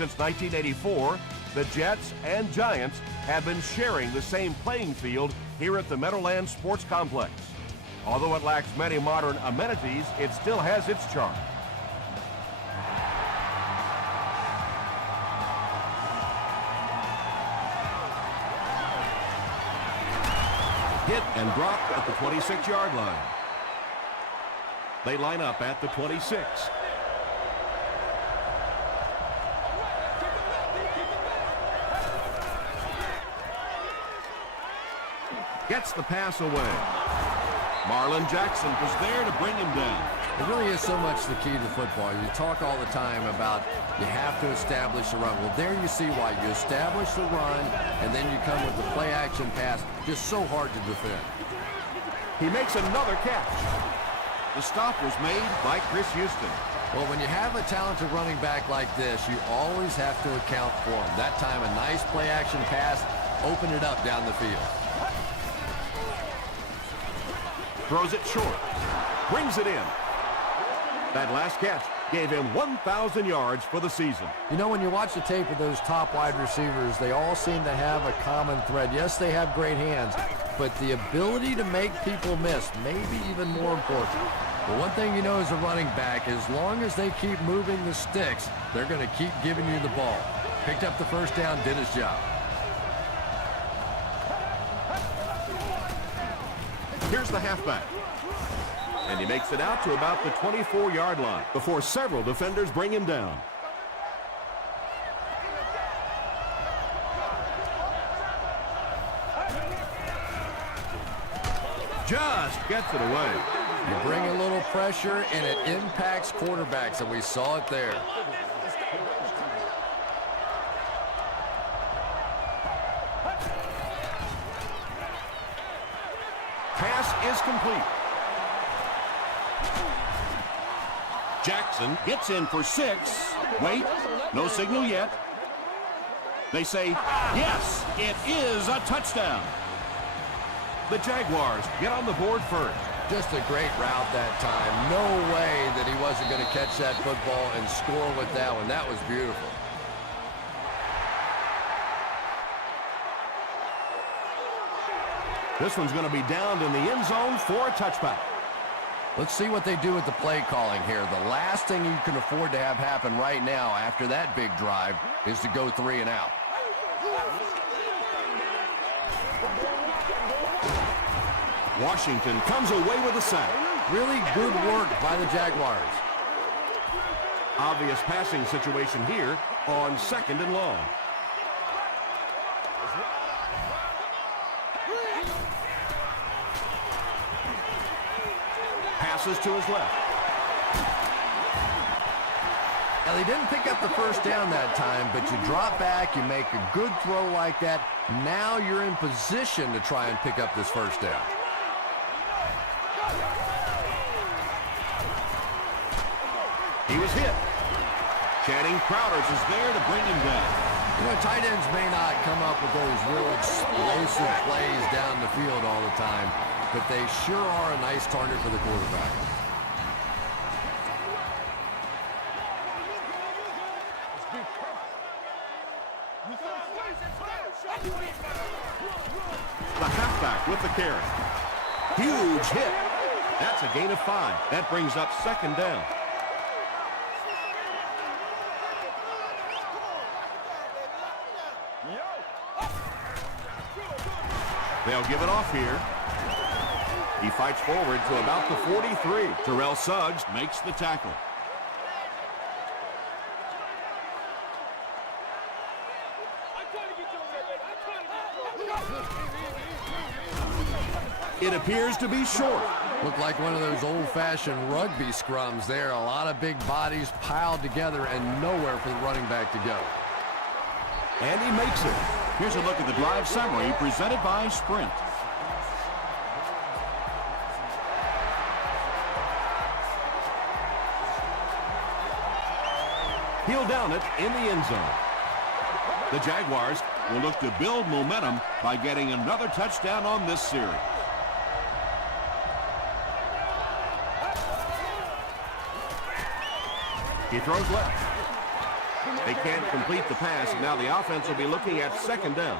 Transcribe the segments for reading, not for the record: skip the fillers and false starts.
Since 1984, the Jets and Giants have been sharing the same playing field here at the Meadowlands Sports Complex. Although it lacks many modern amenities, it still has its charm. Hit and dropped at the 26-yard line. They line up at the 26. Gets the pass away. Marlon Jackson was there to bring him down. It really is so much the key to football. You talk all the time about you have to establish the run. Well, there you see why. You establish the run, and then you come with the play-action pass. Just so hard to defend. He makes another catch. The stop was made by Chris Houston. Well, when you have a talented running back like this, you always have to account for him. That time, a nice play-action pass opened it up down the field. Throws it short. Brings it in. That last catch gave him 1,000 yards for the season. You know, when you watch the tape of those top wide receivers, they all seem to have a common thread. Yes, they have great hands, but the ability to make people miss may be even more important. But one thing you know as a running back, as long as they keep moving the sticks, they're going to keep giving you the ball. Picked up the first down, did his job. Here's the halfback. And he makes it out to about the 24-yard line before several defenders bring him down. Just gets it away. You bring a little pressure, and it impacts quarterbacks, and we saw it there. Pass is complete. Jackson gets in for 6. Wait, no signal yet. They say, yes, it is a touchdown. The Jaguars get on the board first. Just a great route that time. No way that he wasn't going to catch that football and score with that one. That was beautiful. This one's going to be downed in the end zone for a touchback. Let's see what they do with the play calling here. The last thing you can afford to have happen right now after that big drive is to go 3 and out. Washington comes away with a sack. Really good work by the Jaguars. Obvious passing situation here on 2nd and long. Passes to his left. Now, they didn't pick up the first down that time, but you drop back, you make a good throw like that. Now you're in position to try and pick up this first down. He was hit. Channing Crowders is there to bring him down. You know, tight ends may not come up with those real explosive plays down the field all the time, but they sure are a nice target for the quarterback. The halfback with the carry. Huge hit. That's a gain of 5. That brings up 2nd down. They'll give it off here. He fights forward to about the 43. Terrell Suggs makes the tackle. It appears to be short. Looked like one of those old-fashioned rugby scrums there. A lot of big bodies piled together and nowhere for the running back to go. And he makes it. Here's a look at the drive summary presented by Sprint. He'll down it in the end zone. The Jaguars will look to build momentum by getting another touchdown on this series. He throws left. They can't complete the pass, and now the offense will be looking at second down.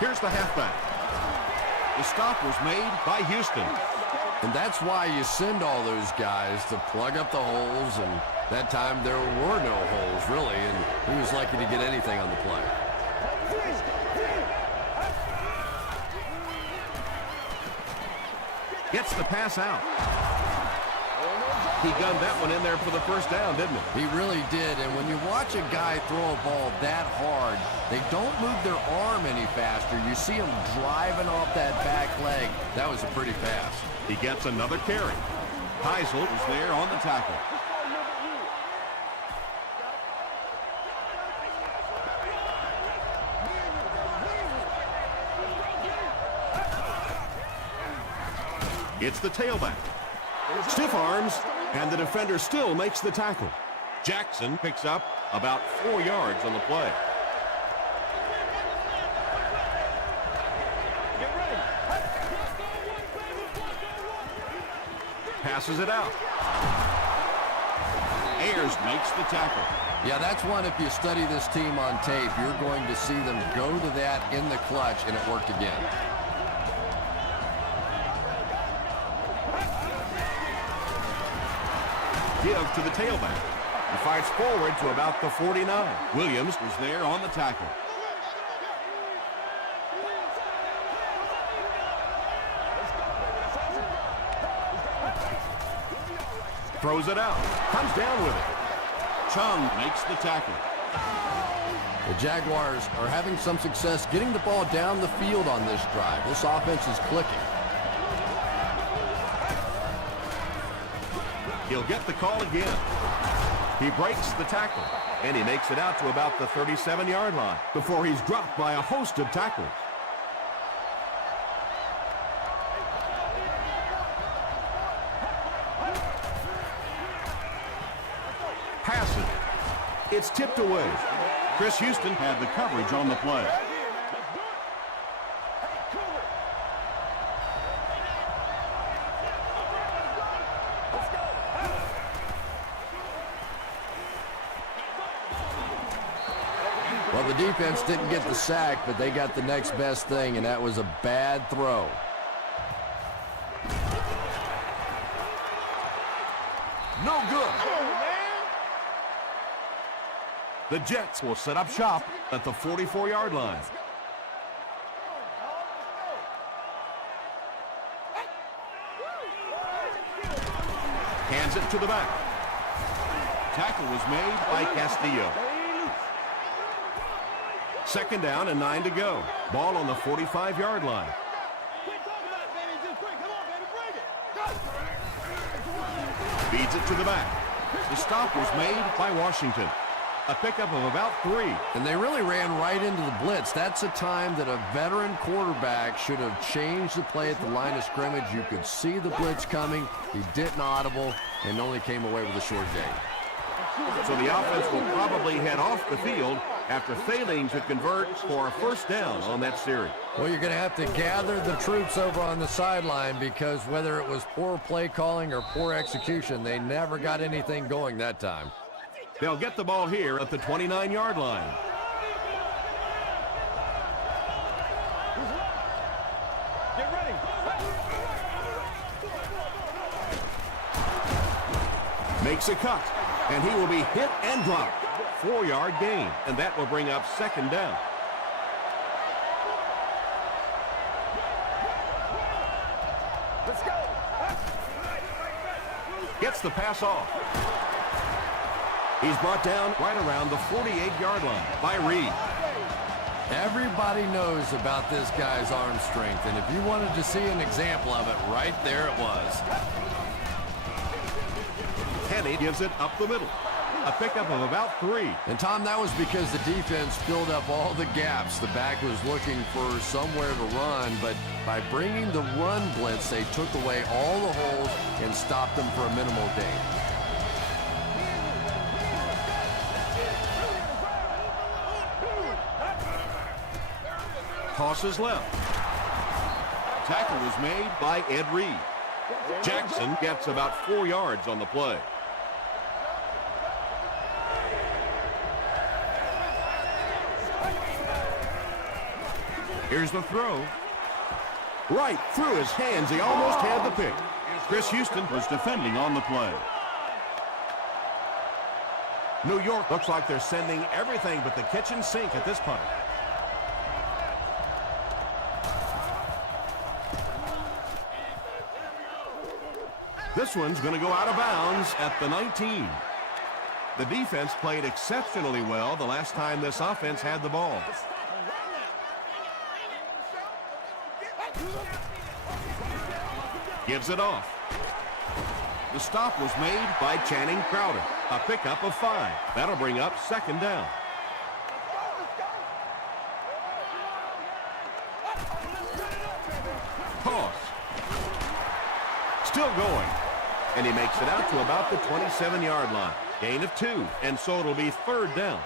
Here's the halfback. The stop was made by Houston. And that's why you send all those guys to plug up the holes, and that time there were no holes, really, and he was lucky to get anything on the play. Gets the pass out. He gunned that one in there for the first down, didn't he? He really did, and when you watch a guy throw a ball that hard, they don't move their arm any faster. You see him driving off that back leg. That was a pretty pass. He gets another carry. Heisel is there on the tackle. It's the tailback. Stiff arms, and the defender still makes the tackle. Jackson picks up about 4 yards on the play. Passes it out. Ayers makes the tackle. Yeah, that's one, if you study this team on tape, you're going to see them go to that in the clutch, and it worked again. Give to the tailback. He fights forward to about the 49. Williams was there on the tackle. Throws it out. Comes down with it. Chung makes the tackle. The Jaguars are having some success getting the ball down the field on this drive. This offense is clicking. He'll get the call again. He breaks the tackle, and he makes it out to about the 37-yard line before he's dropped by a host of tacklers. Passes. It's tipped away. Chris Houston Had the coverage on the play. Well, the defense didn't get the sack, but they got the next best thing, and that was a bad throw. no good. The Jets will set up shop at the 44-yard line. Hands it to the back. Tackle was made by Castillo. Second down and 9 to go. Ball on the 45-yard line. Feeds it to the back. The stop was made by Washington. A pickup of about 3. And they really ran right into the blitz. That's a time that a veteran quarterback should have changed the play at the line of scrimmage. You could see the blitz coming. He didn't audible and only came away with a short gain. So the offense will probably head off the field after failing to convert for a first down on that series. Well, you're going to have to gather the troops over on the sideline because whether it was poor play calling or poor execution, they never got anything going that time. They'll get the ball here at the 29-yard line. Get ready. Makes a cut, and he will be hit and dropped. 4-yard gain, and that will bring up second down. Let's go. Gets the pass off. He's brought down right around the 48-yard line by Reed. Everybody knows about this guy's arm strength, and if you wanted to see an example of it, right there it was. Kenny gives it up the middle. A pickup of about 3. And, Tom, that was because the defense filled up all the gaps. The back was looking for somewhere to run, but by bringing the run blitz, they took away all the holes and stopped them for a minimal gain. Tosses left. tackle was made by Ed Reed. Jackson gets about 4 yards on the play. Here's the throw. Right through his hands. He almost had the pick. Chris Houston was defending on the play. New York looks like they're sending everything but the kitchen sink at this punt. This one's going to go out of bounds at the 19. The defense played exceptionally well the last time this offense had the ball. Gives it off. The stop was made by Channing Crowder. A pickup of 5. That'll bring up 2nd down. Toss. Still going. And he makes it out to about the 27-yard line. Gain of 2. And so it'll be 3rd down.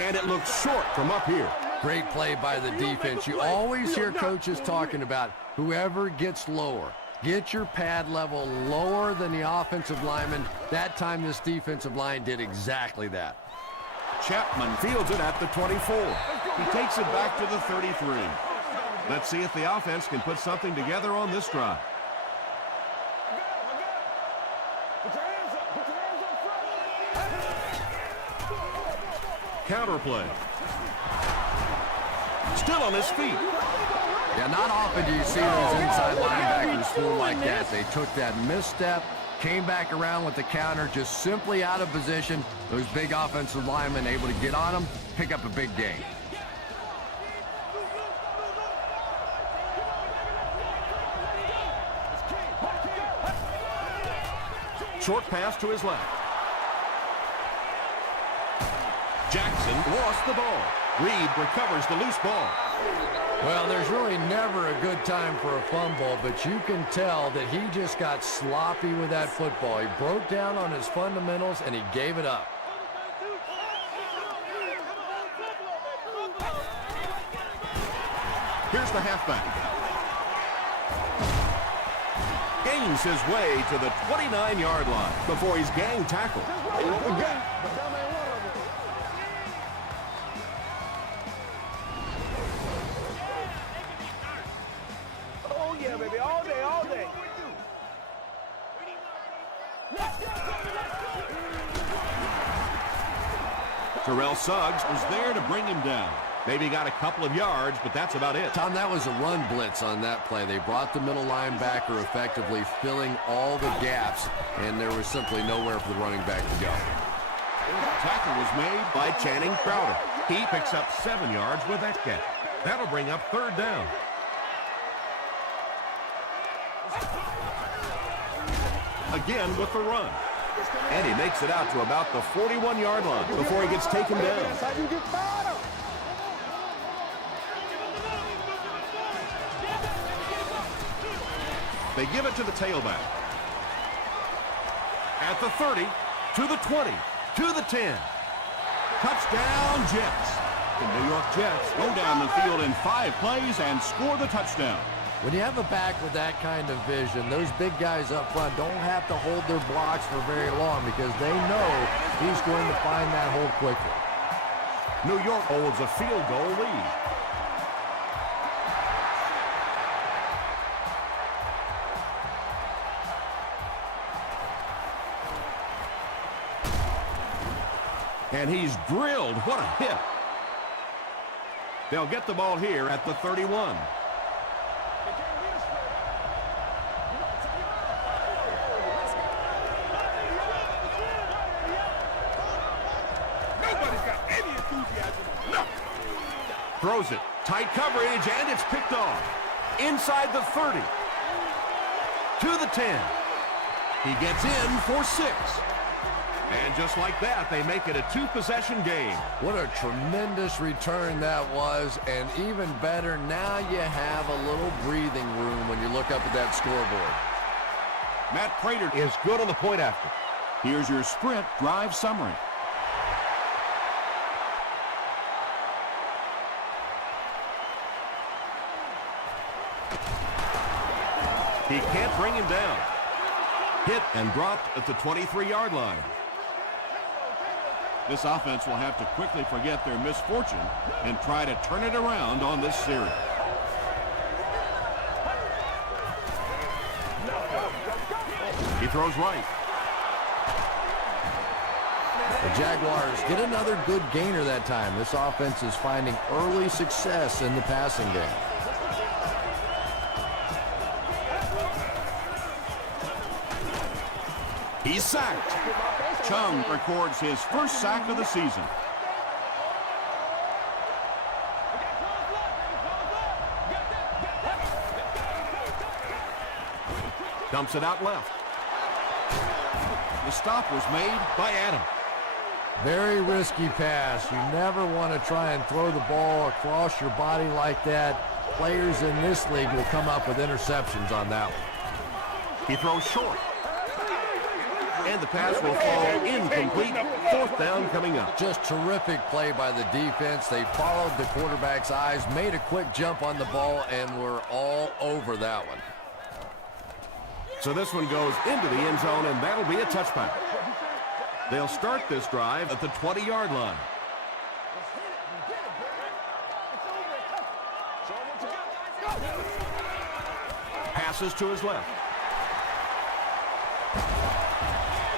And it looks short from up here. Great play by the defense. You always hear coaches talking about whoever gets lower. Get your pad level lower than the offensive lineman. That time this defensive line did exactly that. Chapman fields it at the 24. He takes it back to the 33. Let's see if the offense can put something together on this drive. Counter play. Still on his feet. Yeah, not often do you see those inside linebackers fool like that. They took that misstep, came back around with the counter, just simply out of position. Those big offensive linemen able to get on them, pick up a big gain. Short pass to his left. Jackson lost the ball. Reed recovers the loose ball. Well, there's really never a good time for a fumble, but you can tell that he just got sloppy with that football. He broke down on his fundamentals, and he gave it up. Here's the halfback. Gains his way to the 29-yard line before he's gang tackled. Oh, yeah, baby. All day, all day. Terrell Suggs was there to bring him down. Maybe got a couple of yards, but that's about it. Tom, that was a run blitz on that play. They brought the middle linebacker effectively filling all the gaps, and there was simply nowhere for the running back to go. Tackle was made by Channing Crowder. He picks up 7 yards with that catch. That'll bring up 3rd down. Again with the run. And he makes it out to about the 41-yard line before he gets taken down. They give it to the tailback. At the 30, to the 20, to the 10. Touchdown, Jets. The New York Jets Go down the field in 5 plays and score the touchdown. When you have a back with that kind of vision, those big guys up front don't have to hold their blocks for very long because they know he's going to find that hole quickly. New York holds a field goal lead. And he's drilled. What a hit. They'll get the ball here at the 31. Throws it. Tight coverage, and it's picked off. Inside the 30. To the 10. He gets in for 6. And just like that, they make it a 2-possession game. What a tremendous return that was, and even better, now you have a little breathing room when you look up at that scoreboard. Matt Prater is good on the point after. Here's your sprint drive summary. He can't bring him down. Hit and dropped at the 23-yard line. This offense will have to quickly forget their misfortune and try to turn it around on this series. He throws right. The Jaguars get another good gainer that time. This offense is finding early success in the passing game. He's sacked. Chung records his first sack of the season. Dumps it out left. The stop was made by Adam. Very risky pass. You never want to try and throw the ball across your body like that. Players in this league will come up with interceptions on that one. He throws short. And the pass will fall incomplete. Fourth down coming up. Just terrific play by the defense. They followed the quarterback's eyes, made a quick jump on the ball, and were all over that one. So this one goes into the end zone, and that'll be a touchback. They'll start this drive At the 20-yard line. passes to his left.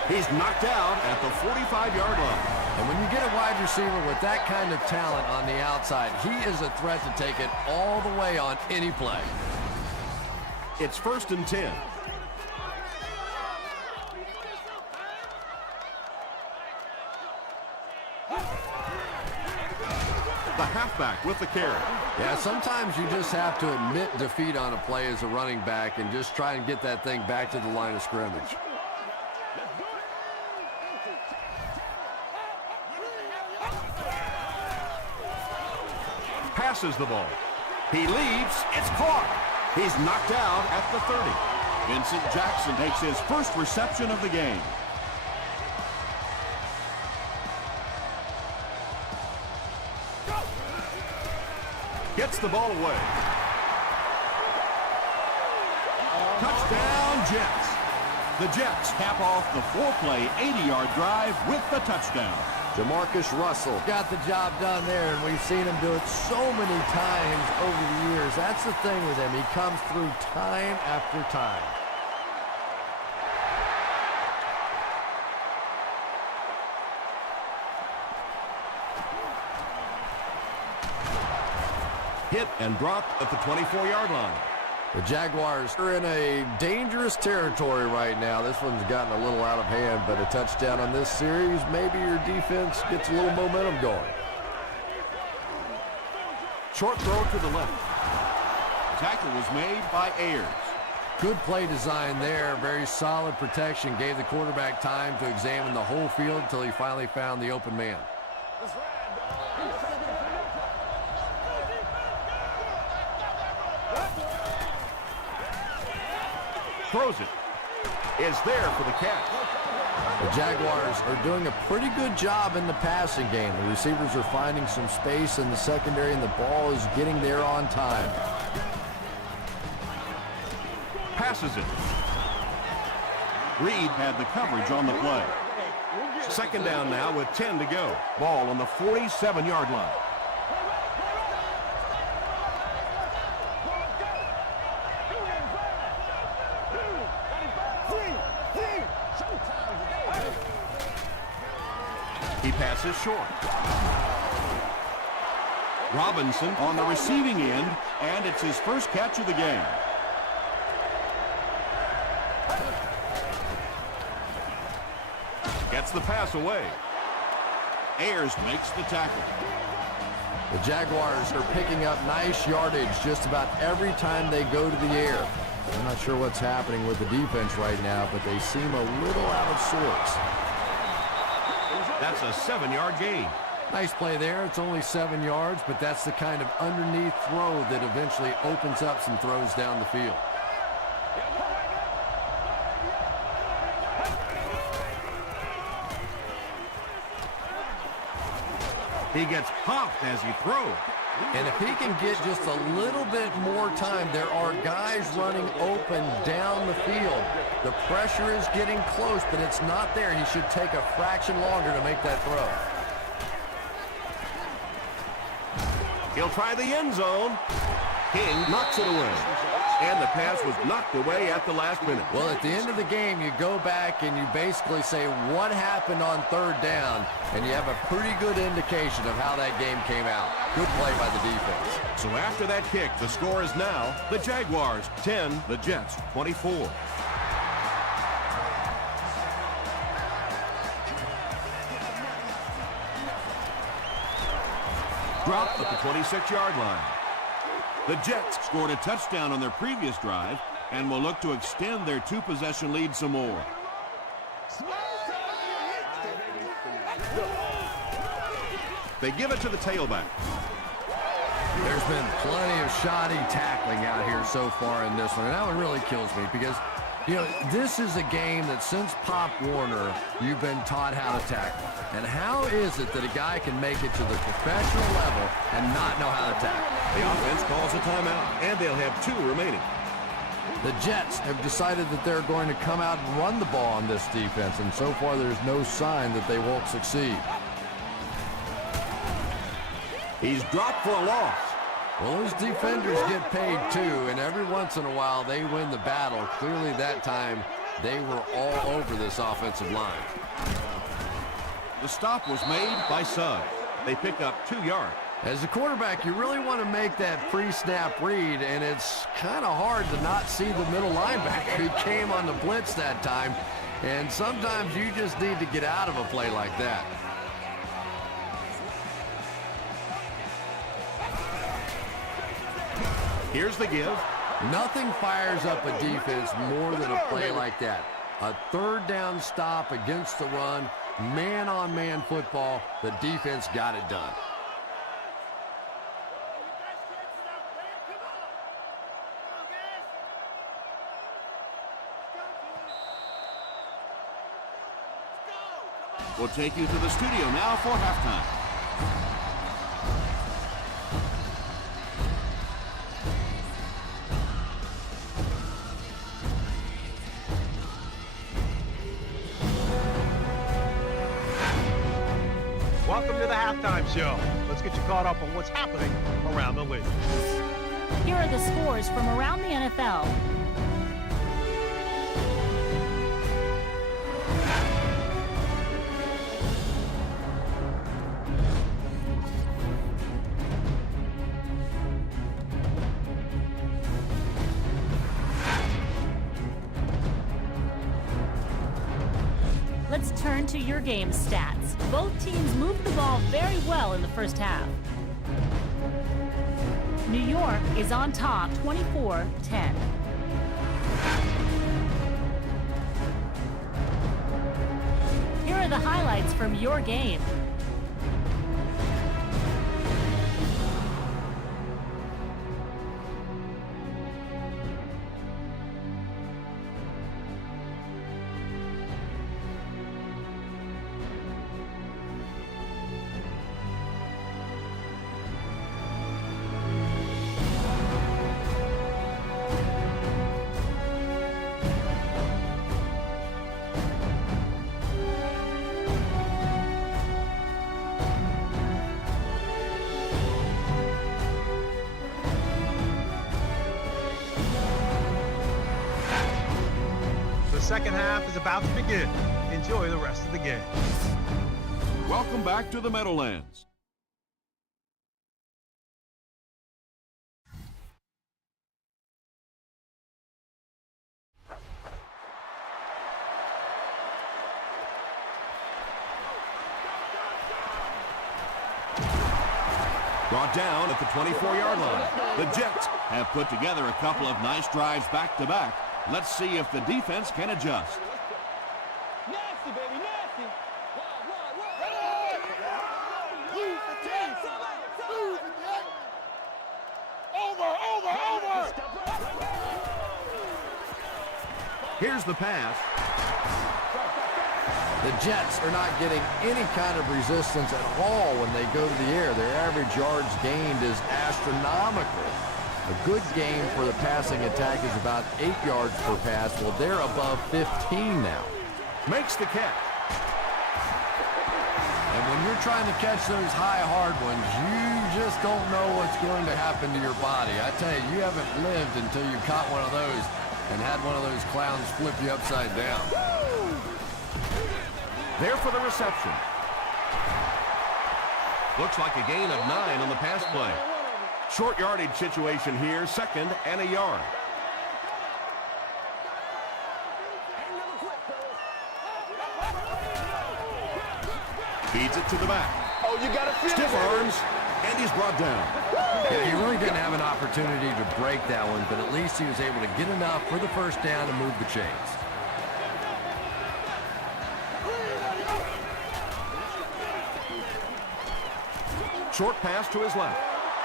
He's knocked out at the 45-yard line. And when you get a wide receiver with that kind of talent on the outside, he is a threat to take it all the way on any play. It's 1st and 10. The halfback with the carry. Yeah, sometimes you just have to admit defeat on a play as a running back and just try and get that thing back to the line of scrimmage. Passes the ball. He leaps. It's caught. He's knocked out at the 30. Vincent Jackson takes his first reception of the game. Gets the ball away. Touchdown, Jets. The Jets cap off the 4-play, 80-yard drive with the touchdown. Jamarcus Russell got the job done there, and we've seen him do it so many times over the years. That's the thing with him. He comes through time after time. Hit and dropped at the 24-yard line. The Jaguars are in a dangerous territory right now. This one's gotten a little out of hand, but a touchdown on this series, maybe your defense gets a little momentum going. Short throw to the left. Tackle was made by Ayers. Good play design there. Very solid protection. Gave the quarterback time to examine the whole field until he finally found the open man. Throws it. Is there for the catch. The Jaguars are doing a pretty good job in the passing game. The receivers are finding some space in the secondary, and the ball is getting there on time. Passes it. Reed had the coverage on the play. Second down now with 10 to go. Ball on the 47-yard line. He passes short. Robinson on the receiving end, and it's his first catch of the game. Gets the pass away. Ayers makes the tackle. The Jaguars are picking up nice yardage just about every time they go to the air. I'm not sure what's happening with the defense right now, but they seem a little out of sorts. That's a 7-yard gain. Nice play there. It's only 7 yards, but that's the kind of underneath throw that eventually opens up some throws down the field. He gets popped as he throws. And if he can get just a little bit more time, there are guys running open down the field. The pressure is getting close, but it's not there. He should take a fraction longer to make that throw. He'll try the end zone. King knocks it away. And the pass was knocked away at the last minute. Well, at the end of the game, you go back and you basically say what happened on third down, and you have a pretty good indication of how that game came out. Good play by the defense. So after that kick, the score is now the Jaguars 10, the Jets 24. Drop at the 26-yard line. The Jets Scored a touchdown on their previous drive and will look to extend their two-possession lead some more. They give it to the tailback. There's been plenty of shoddy tackling out here so far in this one, and that one really kills me because, you know, this is a game that since Pop Warner, you've been taught how to tackle. And how is it that a guy can make it to the professional level and not know how to tackle? The offense calls a timeout, and they'll have 2 remaining. The Jets have decided that they're going to come out and run the ball on this defense, and so far there's no sign that they won't succeed. He's dropped for a loss. Well, those defenders get paid too, and every once in a while they win the battle. Clearly that time they were all over this offensive line. The stop was made by Suggs. They pick up 2 yards. As a quarterback, you really want to make that pre-snap read, and it's kind of hard to not see the middle linebacker. He came on the blitz that time, and sometimes you just need to get out of a play like that. Here's the give. Nothing fires up a defense more than a play like that. A third down stop against the run, man-on-man football. The defense got it done. We'll take you to the studio now for halftime. Welcome to the halftime show. Let's get you caught up on what's happening around the league. Here are the scores from around the NFL. Let's turn to your game stats. Both teams moved the ball very well in the first half. New York is on top 24-10. Here are the highlights from your game. The second half is about to begin. Enjoy the rest of the game. Welcome back to the Meadowlands. Brought down at the 24-yard line. The Jets have put together a couple of nice drives back-to-back. Let's see if the defense can adjust. Nasty, baby, nasty. Over. Here's the pass. The Jets are not getting any kind of resistance at all when they go to the air. Their average yards gained is astronomical. A good game for the passing attack is about 8 yards per pass. Well, they're above 15 now. Makes the catch. And when you're trying to catch those high, hard ones, you just don't know what's going to happen to your body. I tell you, you haven't lived until you caught one of those and had one of those clowns flip you upside down. There for the reception. Looks like a gain of 9 on the pass play. Short yardage situation here, 2nd and a yard. Feeds it to the back. Oh, you got to feel Stiff arms, and he's brought down. Yeah, he really didn't have an opportunity to break that one, but at least he was able to get enough for the first down and move the chains. Short pass to his left.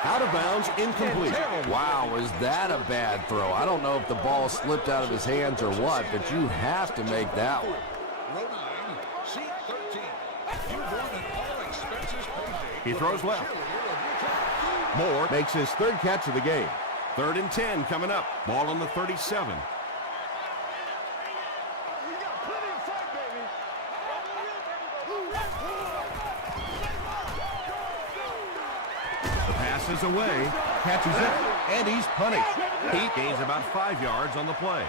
Out of bounds, incomplete. Wow, was that a bad throw? I don't know if the ball slipped out of his hands or what, but you have to make that one. He throws left. Moore makes his 3rd catch of the game. 3rd and 10 coming up. Ball on the 37. The pass is away. Catches it, and he's punished. He gains about 5 yards on the play.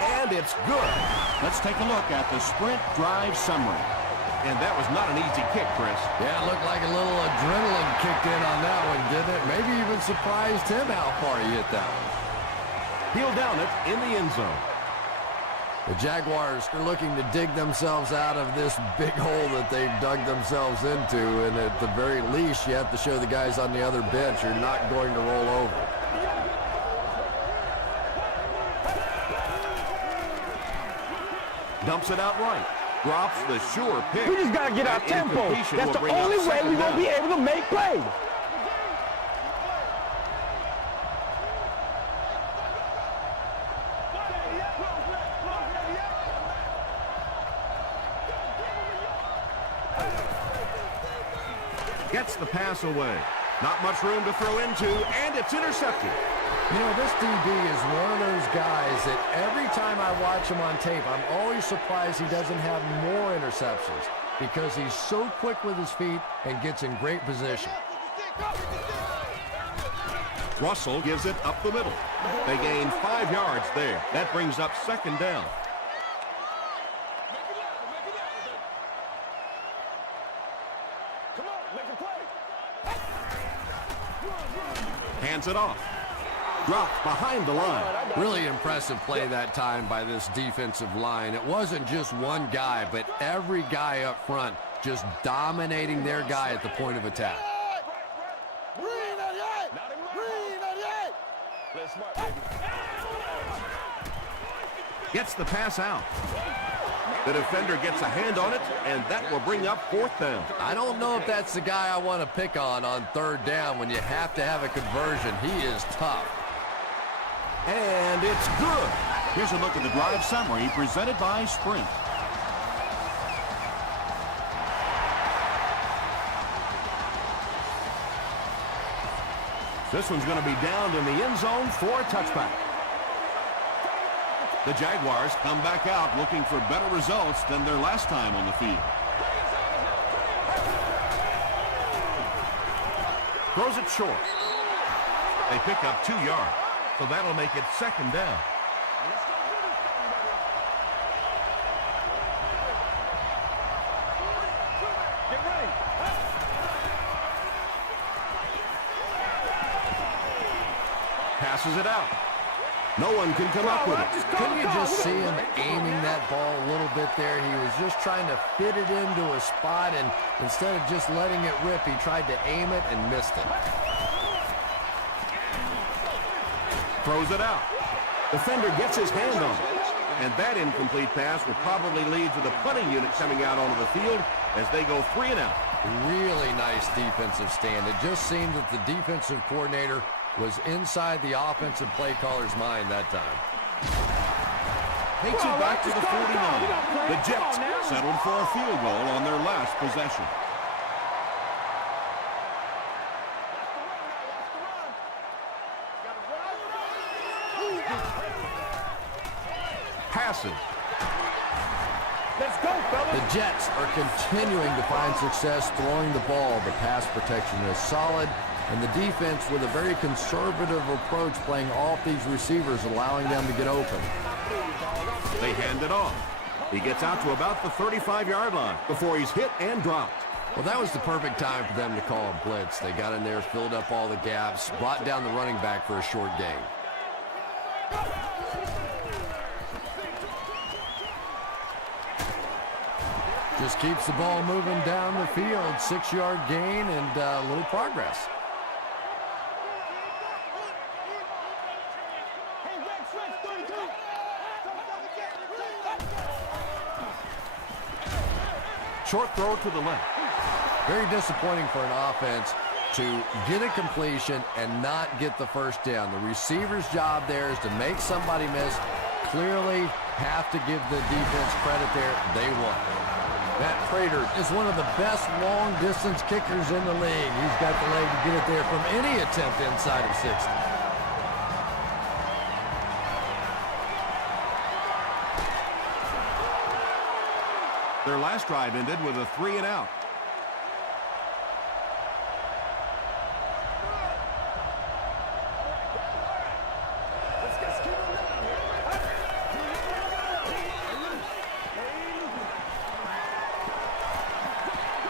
And it's good. Let's take a look at the sprint drive summary. And that was not an easy kick, Chris. Yeah, it looked like a little adrenaline kicked in on that one, didn't it? Maybe even surprised him how far he hit that one. He'll down it in the end zone. The Jaguars are looking to dig themselves out of this big hole that they've dug themselves into, and at the very least, you have to show the guys on the other bench you're not going to roll over. Dumps it out right. Drops the sure pick. We just got to get our That tempo. incompletion That's will the bring up only way second we're going to be down. able to make plays. Gets the pass away. Not much room to throw into, and it's intercepted. You know, this DB is one of those guys that every time I watch him on tape, I'm always surprised he doesn't have more interceptions because he's so quick with his feet and gets in great position. Russell gives it up the middle. They gain 5 yards there. That brings up second down. Come on, make a play. Hands it off. Dropped behind the line. Really impressive play that time by this defensive line. It wasn't just one guy, but every guy up front just dominating their guy at the point of attack. Gets the pass out. The defender gets a hand on it, and that will bring up 4th down. I don't know if that's the guy I want to pick on 3rd down when you have to have a conversion. He is tough. And it's good. Here's a look at the drive summary presented by Sprint. This one's going to be downed in the end zone for a touchback. The Jaguars come back out looking for better results than their last time on the field. Throws it short. They pick up 2 yards, so that'll make it second down. Get ready. Passes it out. No one can come up with it. Couldn't you just see him aiming that ball a little bit there? He was just trying to fit it into a spot, and instead of just letting it rip, he tried to aim it and missed it. Throws it out. Defender gets his hand on it. And that incomplete pass will probably lead to the punting unit coming out onto the field as they go 3 and out. Really nice defensive stand. It just seemed that the defensive coordinator was inside the offensive play caller's mind that time. takes it back to the 49. The Jets settled for a field goal on their last possession. Passes. Let's go, fellas. The Jets are continuing to find success throwing the ball. The pass protection is solid, and the defense with a very conservative approach playing off these receivers, allowing them to get open. They hand it off. He gets out to about the 35-yard line before he's hit and dropped. Well, that was the perfect time for them to call a blitz. They got in there, filled up all the gaps, brought down the running back for a short gain. Just keeps the ball moving down the field. 6-yard gain and a little progress. Short throw to the left. Very disappointing for an offense to get a completion and not get the first down. The receiver's job there is to make somebody miss. Clearly have to give the defense credit there. They won. Matt Prater is one of the best long-distance kickers in the league. He's got the leg to get it there from any attempt inside of 60. Their last drive ended with a 3-and-out.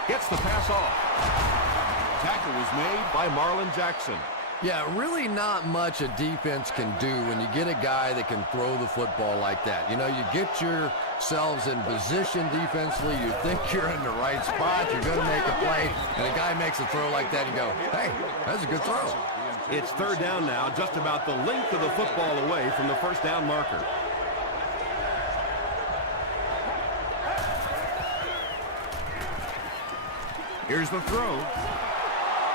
Gets the pass off. Tackle was made by Marlon Jackson. Yeah, really not much a defense can do when you get a guy that can throw the football like that. You know, you get yourselves in position defensively. You think you're in the right spot. You're going to make a play, and a guy makes a throw like that, and you go, hey, that's a good throw. It's third down now, just about the length of the football away from the first down marker. Here's the throw.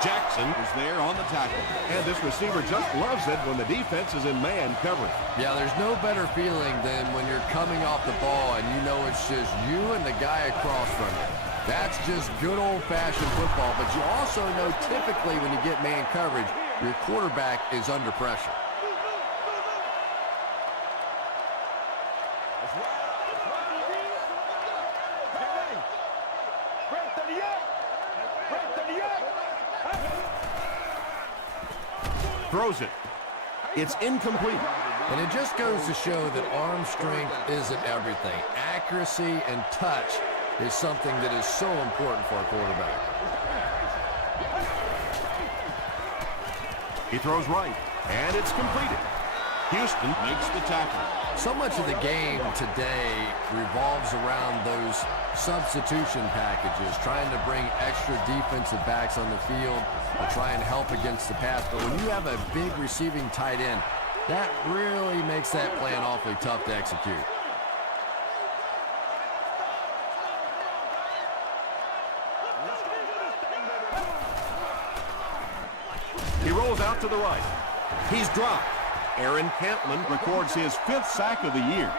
Jackson is there on the tackle. And this receiver just loves it when the defense is in man coverage. Yeah, there's no better feeling than when you're coming off the ball and you know it's just you and the guy across from you. That's just good old-fashioned football. But you also know typically when you get man coverage, your quarterback is under pressure. Throws it. It's incomplete. And it just goes to show that arm strength isn't everything. Accuracy and touch is something that is so important for a quarterback. He throws right, and it's completed. Houston makes the tackle. So much of the game today revolves around those substitution packages, trying to bring extra defensive backs on the field to try and help against the pass. But when you have a big receiving tight end, that really makes that plan awfully tough to execute. He rolls out to the right. He's dropped. Aaron Campman records his 5th sack of the year.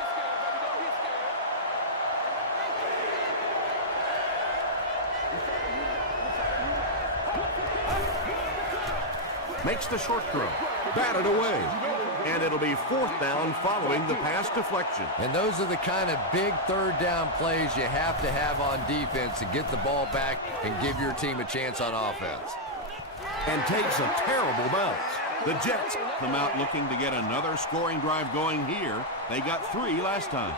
Makes the short throw. Batted away. And it'll be 4th down following the pass deflection. And those are the kind of big third down plays you have to have on defense to get the ball back and give your team a chance on offense. And takes a terrible bounce. The Jets come out looking to get another scoring drive going here. They got 3 last time.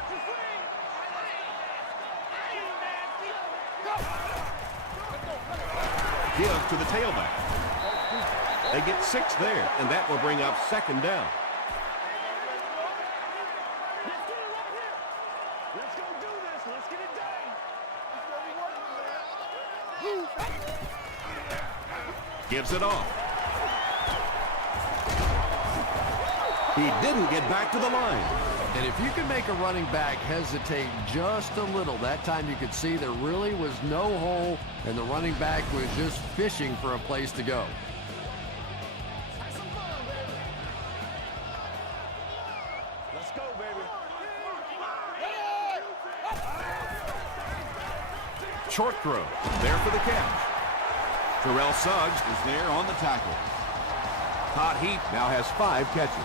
Give to the tailback. They get 6 there, and that will bring up 2nd down. Let's go do this. Let's get it done. Gives it off. He didn't get back to the line. And if you can make a running back hesitate just a little, that time you could see there really was no hole, and the running back was just fishing for a place to go. Let's go, baby. Short throw. There for the catch. Terrell Suggs is there on the tackle. Todd Heap now has 5 catches.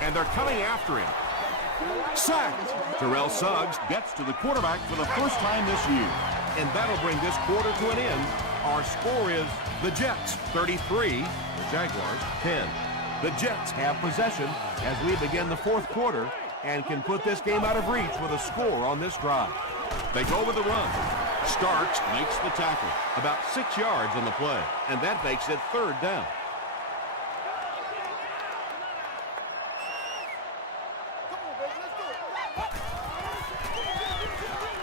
And they're coming after him. Sacked. Terrell Suggs gets to the quarterback for the first time this year. And that'll bring this quarter to an end. Our score is the Jets 33, the Jaguars 10. The Jets have possession as we begin the fourth quarter and can put this game out of reach with a score on this drive. They go with the run. Starks makes the tackle. About 6 yards on the play, and that makes it 3rd down.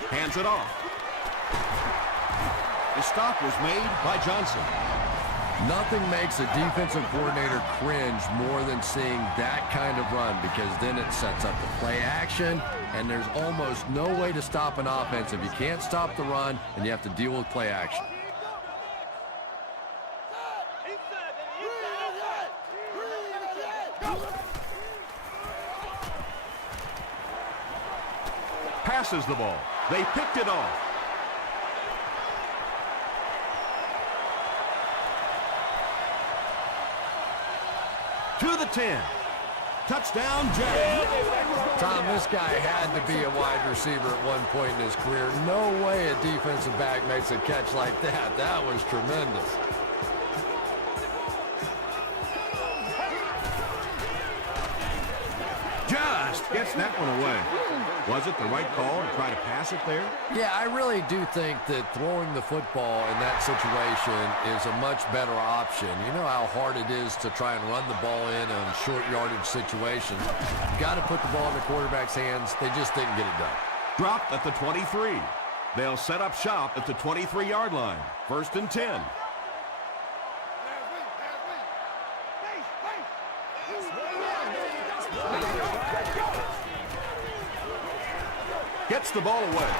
Hands it off. The stop was made by Johnson. Nothing makes a defensive coordinator cringe more than seeing that kind of run, because then it sets up the play action, and there's almost no way to stop an offense if you can't stop the run and you have to deal with play action. Passes the ball. They picked it off. To the 10. Touchdown, Jags. Tom, this guy had to be a wide receiver at one point in his career. No way a defensive back makes a catch like that. That was tremendous. Just gets that one away. Was it the right call to try to pass it there? Yeah, I really do think that throwing the football in that situation is a much better option. You know how hard it is to try and run the ball in on short yardage situations. You got to put the ball in the quarterback's hands. They just didn't get it done. Dropped at the 23. They'll set up shop at the 23-yard line. 1st and 10. Gets the ball away.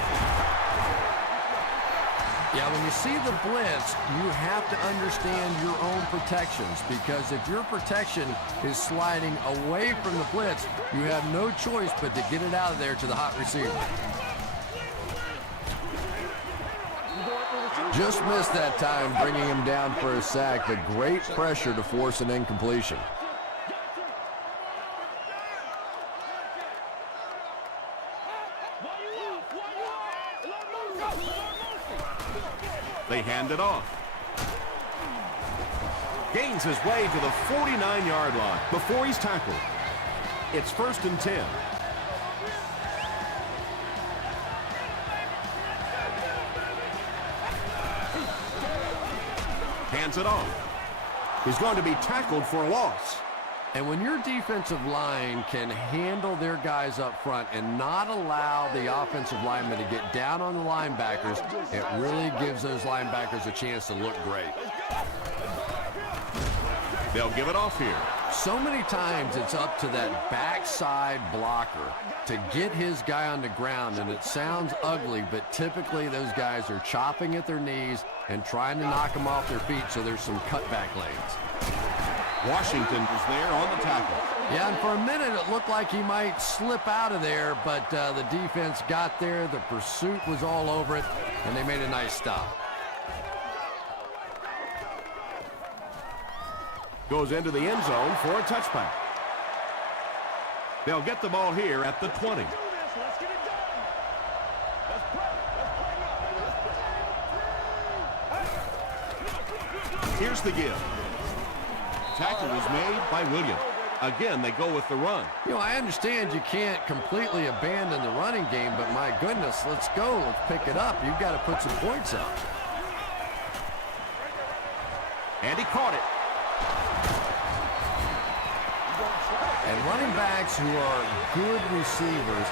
Yeah, when you see the blitz, you have to understand your own protections, because if your protection is sliding away from the blitz, you have no choice but to get it out of there to the hot receiver. Just missed that time, bringing him down for a sack, but great pressure to force an incompletion. They hand it off. Gains his way to the 49-yard line before he's tackled. It's 1st and 10. Hands it off. He's going to be tackled for a loss. And when your defensive line can handle their guys up front and not allow the offensive linemen to get down on the linebackers, it really gives those linebackers a chance to look great. They'll give it off here. So many times it's up to that backside blocker to get his guy on the ground, and it sounds ugly, but typically those guys are chopping at their knees and trying to knock them off their feet, so there's some cutback lanes. Washington was there on the tackle. Yeah, and for a minute it looked like he might slip out of there, but the defense got there, the pursuit was all over it, and they made a nice stop. Goes into the end zone for a touchback. They'll get the ball here at the 20. Let's get it done. Let's play. Here's the give. Tackle was made by Williams. Again, they go with the run. You know, I understand you can't completely abandon the running game, but my goodness, let's go. Let's pick it up. You've got to put some points up. And he caught it. And running backs who are good receivers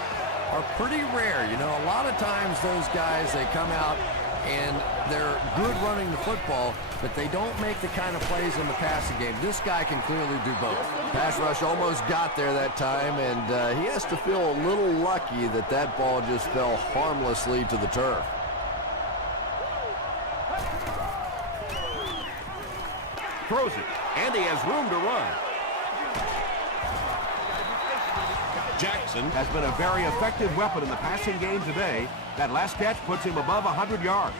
are pretty rare. You know, a lot of times those guys, they come out and they're good running the football, but they don't make the kind of plays in the passing game. This guy can clearly do both. Pass rush almost got there that time, and he has to feel a little lucky that that ball just fell harmlessly to the turf. Throws it, and he has room to run. Jackson has been a very effective weapon in the passing game today. That last catch puts him above 100 yards.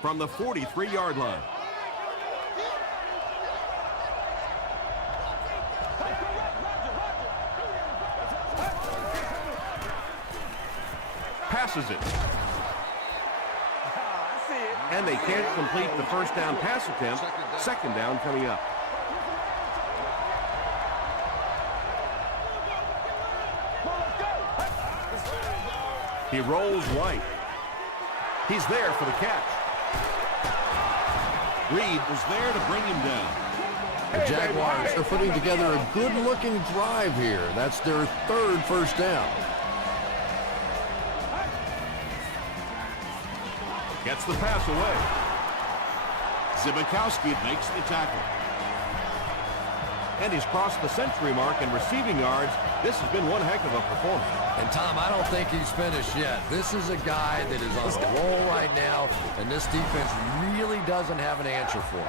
From the 43-yard line. Passes it. And they can't complete the first down pass attempt. Second down coming up. He rolls right. He's there for the catch. Reed was there to bring him down. The Jaguars are putting together a good-looking drive here. That's their third first down. Gets the pass away. Zibikowski makes the tackle. And he's crossed the century mark in receiving yards. This has been one heck of a performance. And, Tom, I don't think he's finished yet. This is a guy that is on a roll right now, and this defense really doesn't have an answer for him.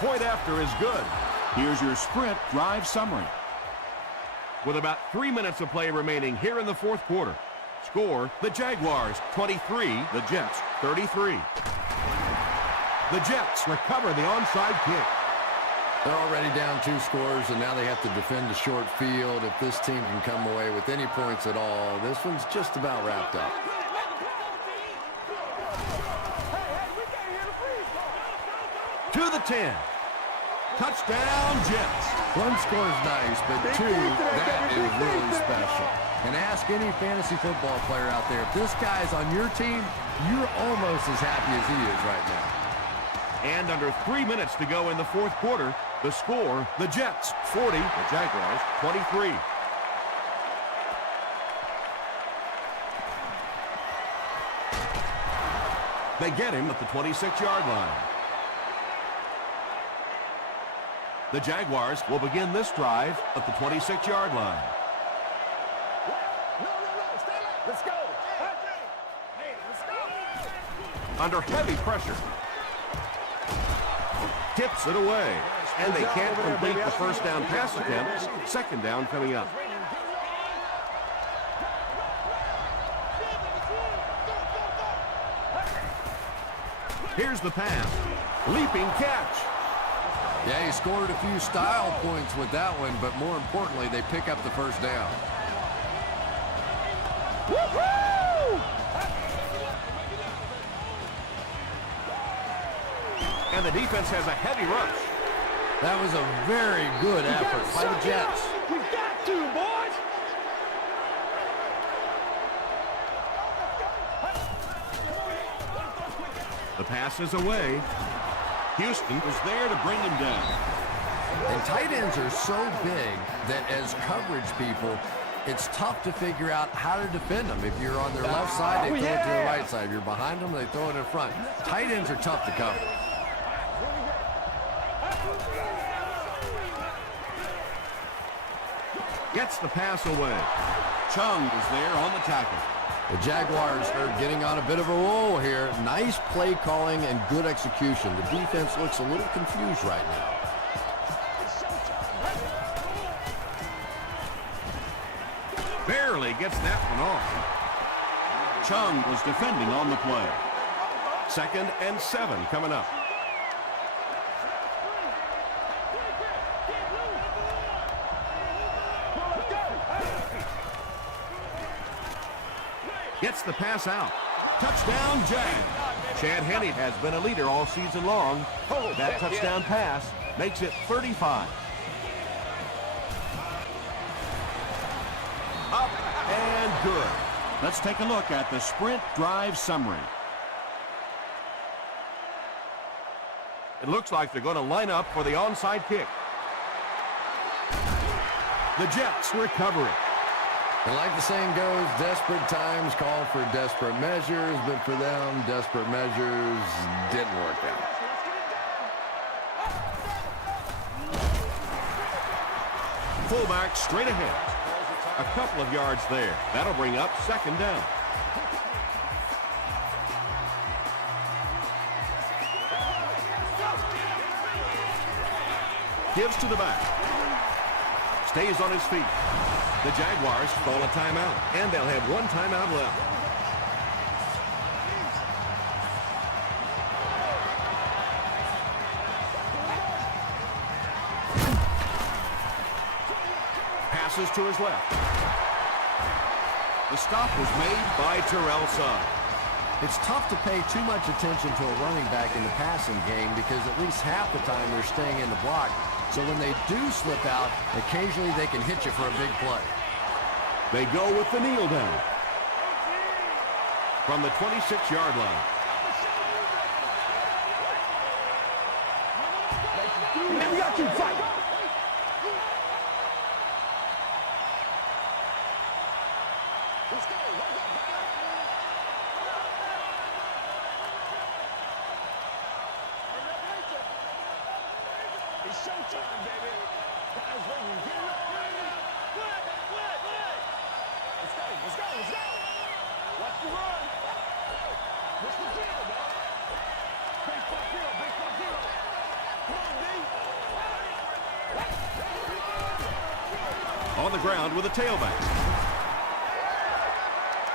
Point after is good. Here's your sprint drive summary. With about 3 minutes of play remaining here in the fourth quarter. Score, the Jaguars 23, the Jets 33. The Jets recover the onside kick. They're already down 2 scores, and now they have to defend the short field. If this team can come away with any points at all, this one's just about wrapped up. To the 10. Touchdown, Jets. 1 score is nice, but 2, that is really special. And ask any fantasy football player out there, if this guy's on your team, you're almost as happy as he is right now. And under 3 minutes to go in the fourth quarter, the score, the Jets 40, the Jaguars 23. They get him at the 26-yard line. The Jaguars will begin this drive at the 26-yard line. Let's go. Under heavy pressure. Tips it away. And they can't complete the first down pass attempt. Second down coming up. Here's the pass. Leaping catch. Yeah, he scored a few style points with that one, but more importantly, they pick up the first down. And the defense has a heavy rush. That was a very good effort by the Jets. We got to, boys. The pass is away. Houston was there to bring him down. And tight ends are so big that as coverage people, it's tough to figure out how to defend them. If you're on their left side, they throw it to the right side. If you're behind them, they throw it in front. Tight ends are tough to cover. Gets the pass away. Chung is there on the tackle. The Jaguars are getting on a bit of a roll here. Nice play calling and good execution. The defense looks a little confused right now. Barely gets that one off. Chung was defending on the play. 2nd and 7 coming up. Gets the pass out. Touchdown, Jag. Chad Henne has been a leader all season long. That touchdown pass makes it 35. Up and good. Let's take a look at the sprint drive summary. It looks like they're going to line up for the onside kick. The Jets recover it. And like the saying goes, desperate times call for desperate measures, but for them, desperate measures didn't work out. Fullback straight ahead. A couple of yards there. That'll bring up second down. Gives to the back. Stays on his feet. The Jaguars call a timeout, and they'll have one timeout left. Passes to his left. The stop was made by Terrell Suggs. It's tough to pay too much attention to a running back in the passing game because at least half the time they're staying in the block. So when they do slip out, occasionally they can hit you for a big play. They go with the kneel down from the 26-yard line. Maybe I can fight. It's showtime, baby. Guys, ready to get ready. Let's go. Watch the run. What's the deal, dog? Big fuck hero. Come on, D. On the ground with a tailback.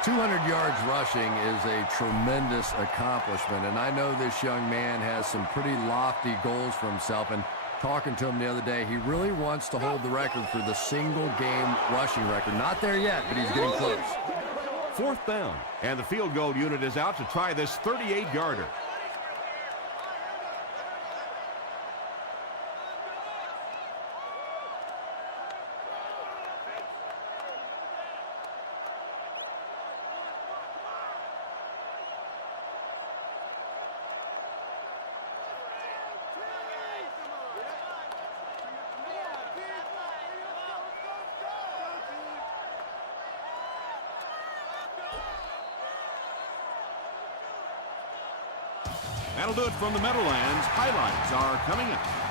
200 yards rushing is a tremendous accomplishment, and I know this young man has some pretty lofty goals for himself, and talking to him the other day, he really wants to hold the record for the single-game rushing record. Not there yet, but he's getting close. Fourth down, and the field goal unit is out to try this 38-yarder. That'll do it from the Meadowlands. Highlights are coming up.